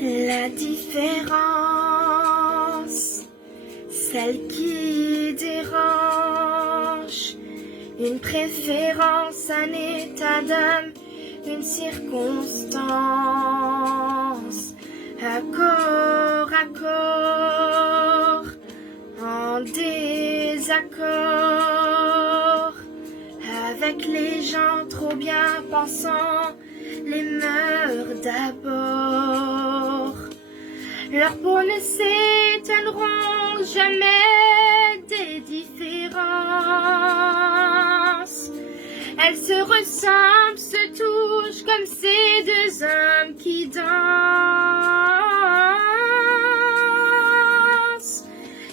La différence, celle qui dérange, une préférence, un état d'âme, une circonstance, accord à corps, en désaccord, avec les gens trop bien pensants, les mœurs d'abord. Leurs peaux ne s'étonneront jamais des différences. Elles se ressemblent, se touchent comme ces deux hommes qui dansent.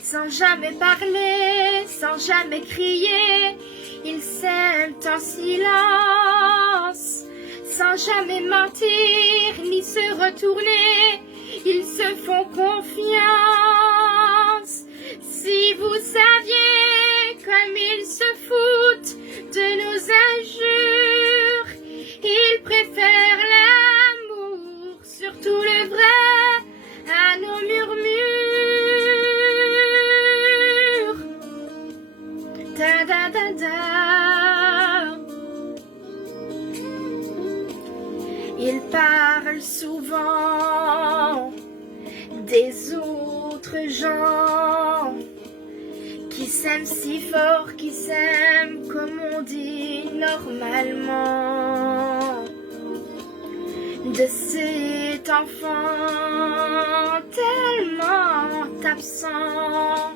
Sans jamais parler, sans jamais crier, ils s'aiment en silence. Sans jamais mentir, ni se retourner, ils se font confiance. Si vous saviez comme ils se foutent de nos injures, ils préfèrent l'amour, surtout le vrai, à nos murmures. Da da da da. Ils parlent souvent des autres gens qui s'aiment si fort, qui s'aiment comme on dit normalement. De cet enfant tellement absent,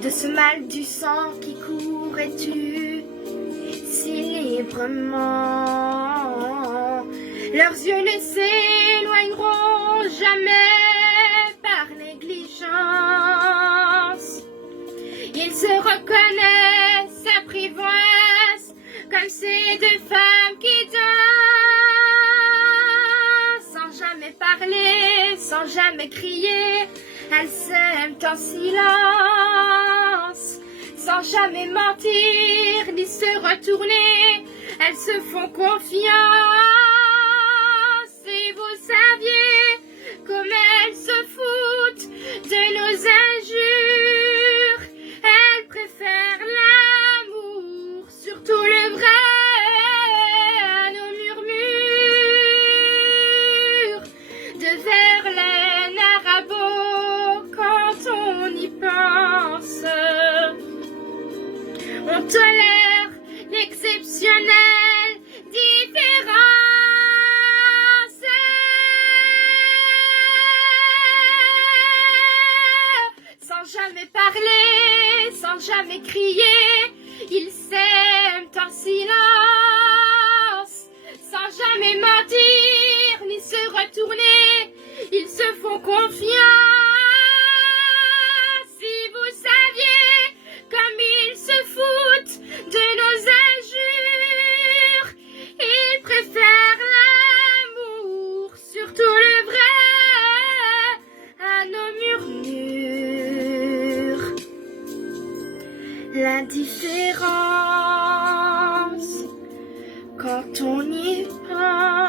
de ce mal du sang qui court et tue si librement. Leurs yeux ne s'éloigneront jamais par négligence. Ils se reconnaissent, s'apprivoisent comme ces deux femmes qui dansent. Sans jamais parler, sans jamais crier, elles s'aiment en silence. Sans jamais mentir, ni se retourner, elles se font confiance. Si vous saviez comme elles se foutent de nos injures, elles préfèrent l'amour, surtout le vrai, à nos murmures. De Verlaine à Rimbaud, quand on y pense, on tolère l'exceptionnelle différence. Sans jamais parler, sans jamais crier, ils s'aiment en silence. Sans jamais mentir, ni se retourner, ils se font confiance. Si vous saviez comme ils se foutent de nos injures, ils préfèrent l'amour, surtout le vrai, à nos murmures. L'indifférence, quand on y pense,